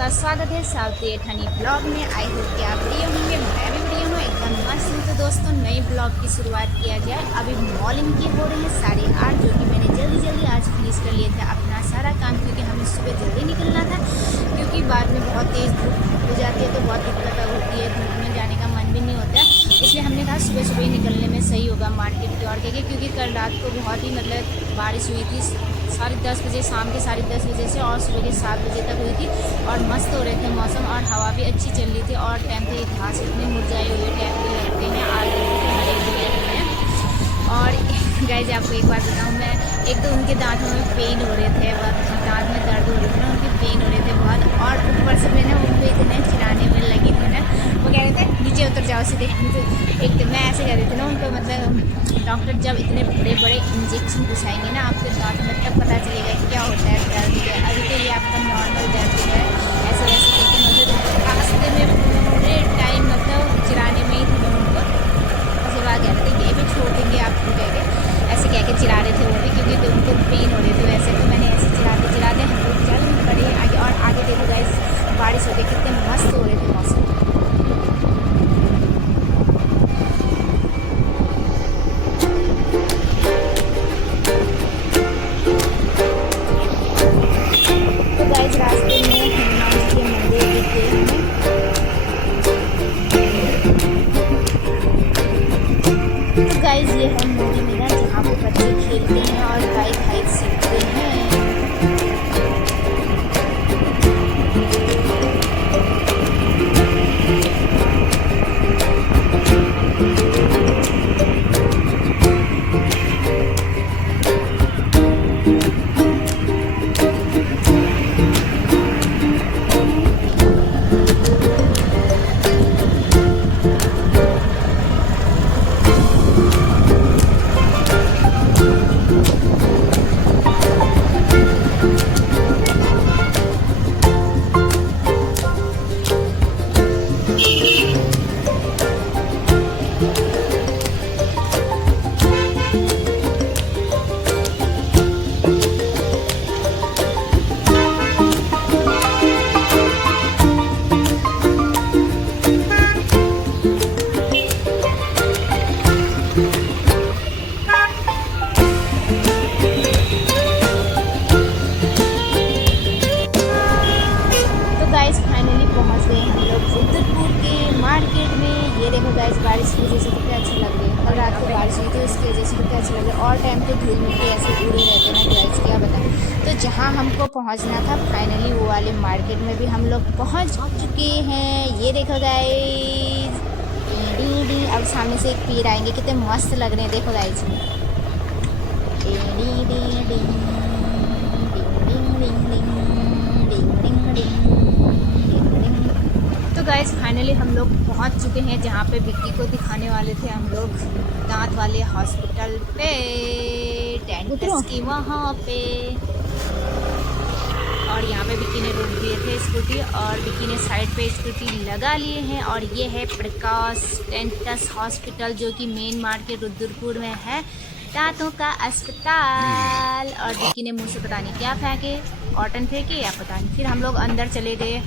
का स्वागत है साउथ एठानी ब्लॉग में। आई होप कि आप बढ़िया होंगे, मैं भी बढ़िया हूँ, एकदम मस्त हूँ। तो दोस्तों नए ब्लॉग की शुरुआत किया जाए। अभी मॉर्निंग के हो रहे हैं 8:30, जो कि मैंने जल्दी आज फिनिश कर लिए थे अपना सारा काम, क्योंकि हमें सुबह जल्दी निकलना था, क्योंकि बाद में बहुत तेज़ धूप हो जाती है तो बहुत दिक्कत होती है, धूप में जाने का मन भी नहीं होता। इसलिए हमने कहा सुबह सुबह ही निकलने में सही होगा मार्केट की ओर के, क्योंकि कल रात को बहुत ही बारिश हुई थी 10:30 बजे, शाम के 10:30 बजे से और सुबह के 7 बजे तक हुई थी। और मस्त हो रहे थे मौसम, और हवा भी अच्छी चल रही थी। और टाइम पे घास इतने मुरझाए हुए टाइप के लगते हैं, आज के हरे भरे लगते हैं। और गाइस आपको एक बात बताऊँ, मैं एक तो उनके दांतों में पेन हो रहे थे, दांत में दर्द हो रहे थे ना, उनके पेन हो रहे थे बहुत। और ऊपर से मैंने उनको इतने चिढ़ाने में लगी थी ना, वो कह रहे थे नीचे उतर जाओ सीधे। एक तो मैं ऐसे कह रही थी ना उनको, डॉक्टर जब इतने बड़े बड़े इंजेक्शन घुसाएंगे ना आपके दांत में, तब पता चलेगा क्या होता है दर्द का। अभी तो ये आपका नॉर्मल दर्द है, ऐसे वैसे लेकिन रास्ते में पूरे टाइम चिढ़ाने में ही थी मैं उनको। उसके बाद कह रहे थे ये भी छोड़ देंगे आपको, कह के ऐसे कह के चिढ़ा रहे थे वो भी, क्योंकि उनको पेन हो रहे थे। वैसे तो मैंने ऐसे चिढ़ाते हम लोग चल पड़े आगे। और आगे देखो गाइस बारिश हो गई, कितने मस्त हो रहे थे मौसम। रास्ते में हनुमान जी के मंदिर दिख गए हमें। तो गाइस ये है मोदी मैदान, जहाँ पे बच्चे खेलते हैं और बाइक सीखते हैं। फाइनली पहुंच गए हम लोग रुद्रपुर के मार्केट में। ये देखो गाइस बारिश की वजह से कितने अच्छे लग रहे हैं। कल रात को बारिश हुई थी, उसकी वजह से कितने अच्छे लग रहे हैं। और टाइम पे धूल मिट्टी ऐसे उड़े रहते हैं गाइस, क्या बताएं। तो जहां हमको पहुंचना था फाइनली वो वाले मार्केट में भी हम लोग पहुँच चुके हैं। ये देखो गाइस अब सामने से एक पेड़ आएंगे, कितने मस्त लग रहे हैं, देखो गाइस। तो गाइस फाइनली हम लोग पहुंच चुके हैं जहां पे विक्की को दिखाने वाले थे हम लोग, दांत वाले हॉस्पिटल पे, डेंटिस्ट की वहाँ पे। और यहाँ पे विक्की ने रोक दिए थे स्कूटी, और विक्की ने साइड पे स्कूटी लगा लिए हैं। और ये है प्रकाश डेंटिस्ट हॉस्पिटल, जो कि मेन मार्केट रुद्रपुर में है, दांतों का अस्पताल। और विक्की ने मुंह से पता नहीं क्या फेंके, कॉटन फेंके या पता नहीं। फिर हम लोग अंदर चले गए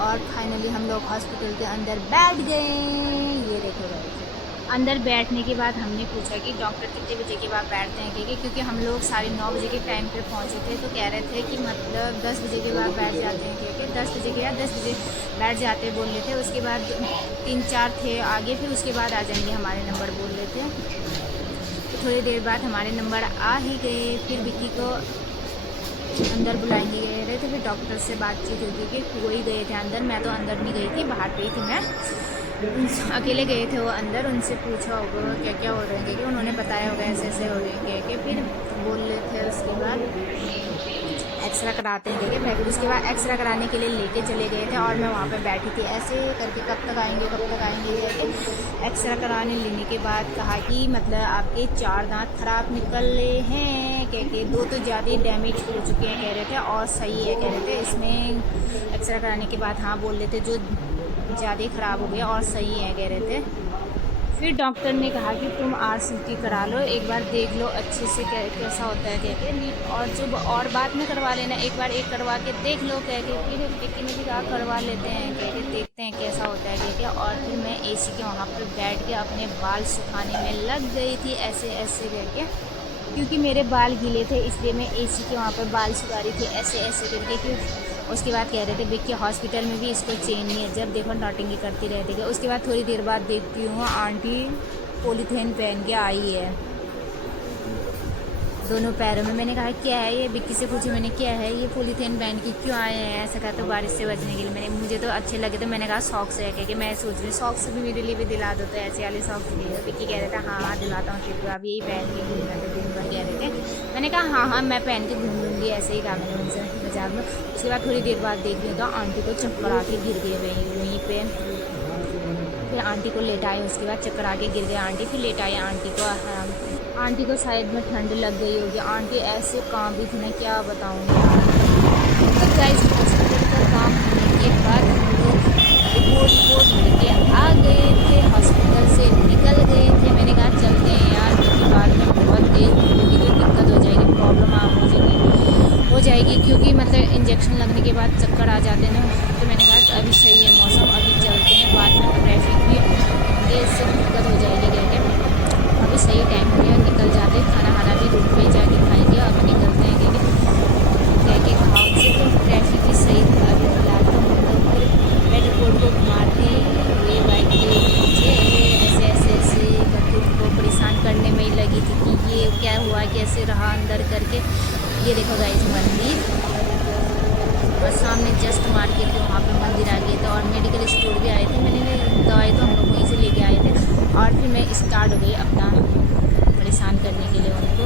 और फाइनली हम लोग हॉस्पिटल के अंदर बैठ गए। ये देखो अंदर बैठने के बाद हमने पूछा कि डॉक्टर कितने बजे के बाद बैठते हैं, क्योंकि हम लोग 9:30 बजे के टाइम पे पहुंचे थे। तो कह रहे थे कि मतलब 10 बजे के बाद बैठ जाते हैं, क्योंकि 10 बजे के या 10 बजे बैठ जाते बोल रहे थे। उसके बाद 3-4 थे आगे, फिर उसके बाद आ जाएंगे हमारे नंबर बोल रहे थे। तो थोड़ी देर बाद हमारे नंबर आ ही गए। फिर विक्की को अंदर बुलाएंगे गए रहे थे, फिर डॉक्टर से बातचीत होती कि वो ही गए थे अंदर। मैं तो अंदर नहीं गई थी, बाहर पे ही थी मैं, अकेले गए थे वो अंदर। उनसे पूछा होगा क्या क्या हो रहे हैं, क्योंकि उन्होंने बताया होगा ऐसे ऐसे हो रहे हैं, कि फिर बोल रहे थे। उसके बाद एक्सरा कराते हैं, देखिए फिर उसके बाद एक्सरा कराने के लिए लेके चले गए थे। और मैं वहाँ पे बैठी थी ऐसे करके, कब तक आएंगे करके। एक्सरा कराने लेने के बाद कहा कि मतलब आपके 4 दांत खराब निकल रहे हैं, कह के 2 तो ज़्यादा डैमेज हो चुके हैं कह रहे थे, और सही है कह रहे थे। इसमें एक्सरा कराने के बाद हाँ बोल रहे थे जो ज़्यादा ख़राब हो गया और सही है कह रहे थे। फिर डॉक्टर ने कहा कि तुम RCT करा लो, एक बार देख लो अच्छे से कैसा होता है कह के, और जब और बाद में करवा लेना, एक बार एक करवा के देख लो कह के। फिर एक ने भी कहा करवा लेते हैं कह के, देखते हैं कैसा होता है कह के। और फिर मैं AC के वहाँ पर बैठ के अपने बाल सुखाने में लग गई थी ऐसे ऐसे करके, क्योंकि मेरे बाल गीले थे, इसलिए मैं AC के वहाँ पर बाल सुखा रही थी ऐसे ऐसे करके। कि उसके बाद कह रहे थे विक्की हॉस्पिटल में भी इसको चेन नहीं है, जब देखो नॉटिंग करती रहती है। उसके बाद थोड़ी देर बाद देखती हूँ आंटी पॉलीथीन पहन के आई है दोनों पैरों में। मैंने कहा क्या है ये, विक्की से पूछी मैंने क्या है ये पॉलीथीन पहन के क्यों आए हैं। ऐसा कहा तो बारिश से बचने के लिए। मुझे तो अच्छे लगे तो मैंने कहा सॉक्स है कि मैं सोच रही सॉक्स भी मेरे लिए भी दिला दो, तो ऐसे वाले सॉक्स दिए। विक्की कह रहे थे हाँ दिलाता हूँ फिर आप यही पहन के घूम रहे थे दिन भर कह रहे थे। मैंने कहा हाँ मैं पहन के घूम लूँगी, ऐसे ही कहा मैंने उनसे मजाक में। उसके बाद थोड़ी देर बाद देख रही तो आंटी को चक्कर आके गिर गए वहीं पर। फिर आंटी को लेटाए, उसके बाद चक्कर आके गिर गए आंटी, फिर लेटाए आंटी को। आंटी को साइड में ठंड लग गई होगी, आंटी ऐसे कांपी थी ना क्या बताऊँगी। तो गाइस हॉस्पिटल का काम होने के बाद हम लोग रिपोर्ट करके आ गए थे, हॉस्पिटल से निकल गए थे। मैंने कहा चलते हैं यार, क्योंकि बाद में बहुत देर होगी तो दिक्कत हो जाएगी, प्रॉब्लम हो जाएगी क्योंकि मतलब इंजेक्शन लगने के बाद चक्कर आ जाते हैं ना। तो मैंने कहा अभी सही है मौसम, अभी चलते हैं, बाद में ट्रैफिक भी होंगे, इससे दिक्कत हो जाएगी कह के। अभी सही टाइम हो गया, निकल जाते, खाना भी रूट पे जाके खाएंगे, अब निकलते हैं कह के गाँव से। तो ट्रैफिक भी सही था। अभी फिलहाल तो हम लोग फिर मेट्रोपोर्ट को घुमाते हुए बाइक के पीछे ऐसे करके उनको परेशान करने में ही लगी थी कि ये क्या हुआ कैसे रहा अंदर करके। ये देखो गाइस मंदिर, और सामने जस्ट मार्केट के वहाँ पे मंदिर आ गए थे, और मेडिकल स्टोर भी आए थे। मैंने दवाई तो हम लोग वहीं से लेके आए थे। और फिर मैं स्टार्ट हो गई अपना परेशान करने के लिए उनको।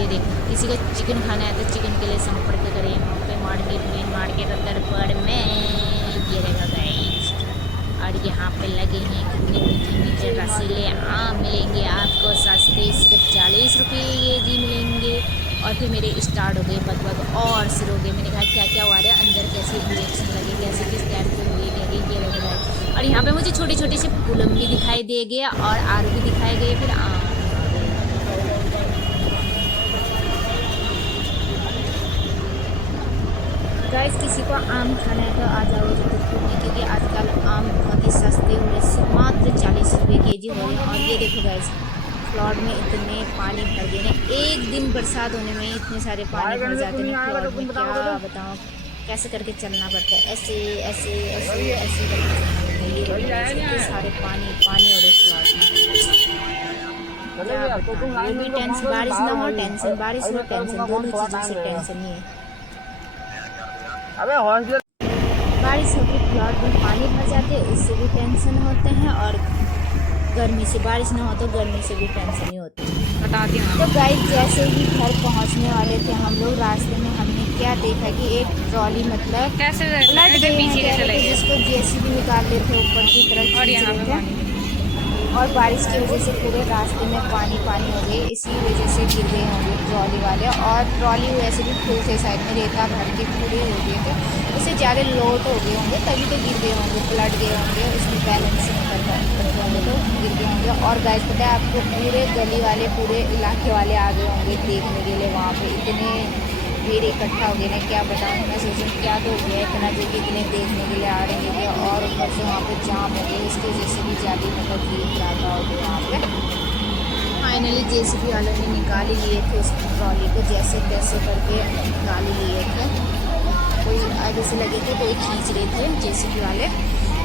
ये देखो किसी को चिकन खाना है तो चिकन के लिए संपर्क करें वहाँ पे मार्केट में, मार्केट अंदर में। ये देखो गाइस, और यहाँ पे लगे हैं कितने मीठे रसीले आम मिलेंगे आपको सस्ते, सिर्फ 40 रुपये ये जी मिलेंगे। और फिर मेरे स्टार्ट हो गए बग और सिर हो गए। मैंने कहा क्या क्या हुआ है अंदर, कैसे इंजेक्शन लगे, कैसे किस टाइम पे हुए क्या ये लग रहा है। और यहाँ पे मुझे छोटे छोटे से पुलम भी दिखाई दे गए और आलू भी दिखाए गए, फिर आम। गाइस किसी को आम खाना है तो आ जाओ जबलपुर में, क्योंकि आजकल आम बहुत ही सस्ते हो रहे हैं, मात्र 40 रुपये केजी हो रहे हैं। और ये देखो गाइस फ्लॉड में इतने पानी भर गए हैं, एक दिन बरसात होने में इतने सारे पानी भर जाते हैं फ्लॉड में, क्या बताओ कैसे करके चलना पड़ता है, ऐसे ऐसे ऐसे ऐसे करके इतने सारे पानी हो रहे फ्लॉड में। क्या बताऊँ, वो भी टेंशन, बारिश ना हो टेंशन, बारिश हो टेंशन, दोनों चीज़ों से टेंशन ही है। बारिश होकर फ्लॉड में पानी भर जाते हैं, उससे भी टेंशन होते हैं, और गर्मी से, बारिश ना हो तो गर्मी से भी टेंशन ही होती है। बताती हूँ तो गाइस जैसे ही घर पहुँचने वाले थे हम लोग, रास्ते में हमने क्या देखा कि एक ट्रॉली मतलब कैसे उलट गई है, जिसको JCB निकाल लेते ऊपर की तरफ, और यहाँ पे और बारिश की वजह से पूरे रास्ते में पानी हो गई, इसी वजह से गिर गए होंगे ट्रॉली वाले। और ट्रॉली वैसे भी फुल से साइड में रेता भर के पूरे हो गए थे, उससे ज़्यादा लोड हो गए होंगे तभी तो गिर गए होंगे, पलट गए होंगे, उसमें बैलेंस नहीं कर पाते होंगे तो गिर गए होंगे। और गाइस पता है आपको, पूरे गली वाले पूरे इलाके वाले आ गए होंगे देखने के लिए, वहाँ पर इतने भीड़ इकट्ठा हो गए ना क्या बताऊँ। मैं सोचूँ क्या तो हो गया इतना जो कि इतने देखने के लिए आ रहे हैं, और ऊपर से वहाँ पे जाम हो गया, इसकी वजह से भी ज़्यादा मतलब भीड़ ज़्यादा हो गई वहाँ पे। फाइनली JCB वालों ने निकाल ही लिए थे उस ट्रॉली को, जैसे तैसे करके निकाल ही लिए थे। कोई आगे से लगे थे, कोई खींच रहे थे JCB वाले,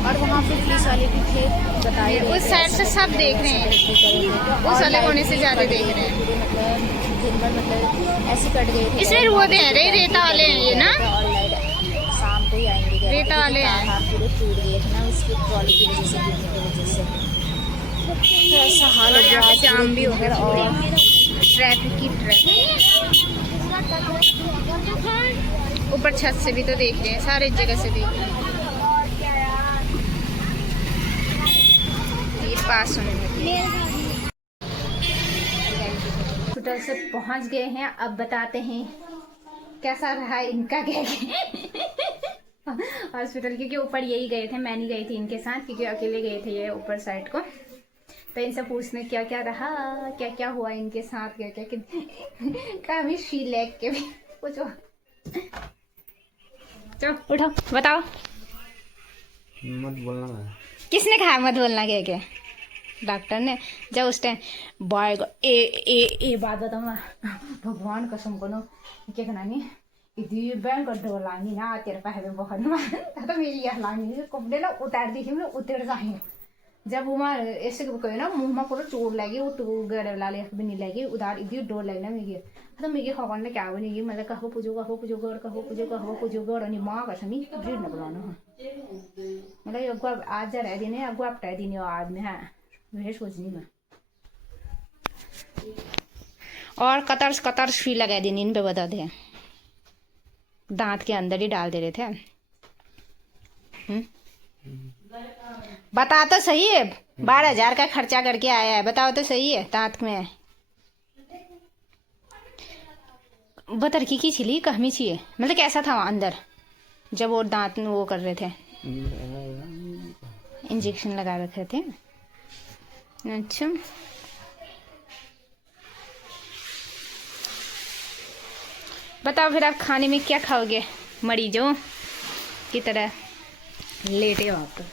और वहाँ पे पुलिस वाले भी थे, बताए उस साइड से सब देख रहे हैं, उस वाले कोने से ज़्यादा देख रहे हैं। मतलब दिन भर मतलब ऐसे कट गए थे, इसमें वो दे रहे रेता वाले हैं ये ना, और लाइट शाम को ही आएंगे, रेता वाले हैं, पूरे टूट गए थे ना उसकी ट्रॉली की वजह से, गिरने की वजह से। तो ऐसा हाल हो गया, जाम भी हो गया और ट्रैफिक ऊपर छत से भी तो देख रहे हैं, सारे जगह से देख रहे हैं। ये पास होने होटल से पहुंच गए हैं, अब बताते हैं कैसा रहा इनका हॉस्पिटल, क्योंकि ऊपर यही गए थे, मैं नहीं गई थी इनके साथ क्योंकि अकेले गए थे ये ऊपर साइड को। तो इनसे पूछने क्या क्या रहा, क्या क्या हुआ इनके साथ, क्या क्या कभी शी लेग के भी पूछो। चलो उठो, बताओ मत बोलना है। किसने कहा मत बोलना, क्या क्या डॉक्टर ने? जब उस टाइम बॉय ए बात बताऊँ मैं, भगवान कसम करो क्या कहना नहीं इतनी बैंक डोर लानी ना तेरे पास बहुत तो मेरी यह लानी कपड़े ना उतार दी थी, मैं उतर जाए जब वहाँ ऐसे कहे ना मुँह में पूरा चोट लगी, वो तो गड़े लाले भी नहीं लगी, उधार इतनी डोर लगना मेगी तो मेगी खबर ने क्या बनेगी, मतलब कहो पूजो गौर अनि माँ का समी ब्रीड न बुलाना मतलब अगुआ आज जा रह देने अगुआ अपटा दिन आज में है वह सोचनी मैं। और कतर्स फी लगा देनी इन पे बता दे, दांत के अंदर ही डाल दे रहे थे। बता तो सही है, 12,000 का खर्चा करके आया है, बताओ तो सही है। दांत में बतर की छिली कहमी छिए, मतलब कैसा था वहाँ अंदर जब वो दांत में वो कर रहे थे, इंजेक्शन लगा रखे थे। अच्छा बताओ फिर आप खाने में क्या खाओगे, मरीजों की तरह लेटे हो आप तो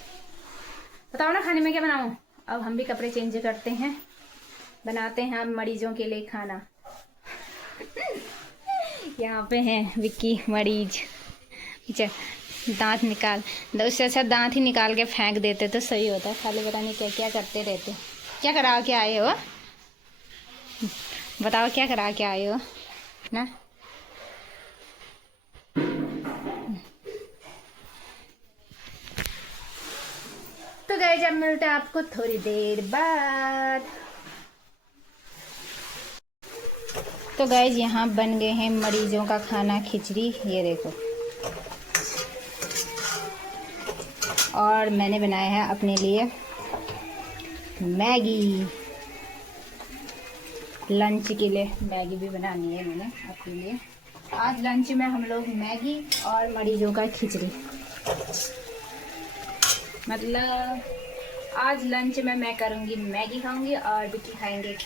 बताओ ना खाने में क्या बनाऊं। अब हम भी कपड़े चेंज करते हैं, बनाते हैं हम मरीजों के लिए खाना। यहाँ पे हैं विक्की मरीज, दांत निकाल, उससे अच्छा दांत ही निकाल के फेंक देते तो सही होता, खाली पता नहीं क्या क्या करते रहते। क्या करा के आए हो, बताओ क्या करा के आए हो ना। तो गए जब मिलते हैं आपको थोड़ी देर बाद। तो गाइज यहाँ बन गए हैं मरीजों का खाना, खिचड़ी, ये देखो। और मैंने बनाया है अपने लिए मैगी, लंच के लिए मैगी भी बनानी है मैंने अपने लिए। आज लंच में हम लोग मैगी और मरीजों का खिचड़ी, मतलब आज लंच में मैं करूँगी मैगी खाऊंगी और बिक्की खाएंगे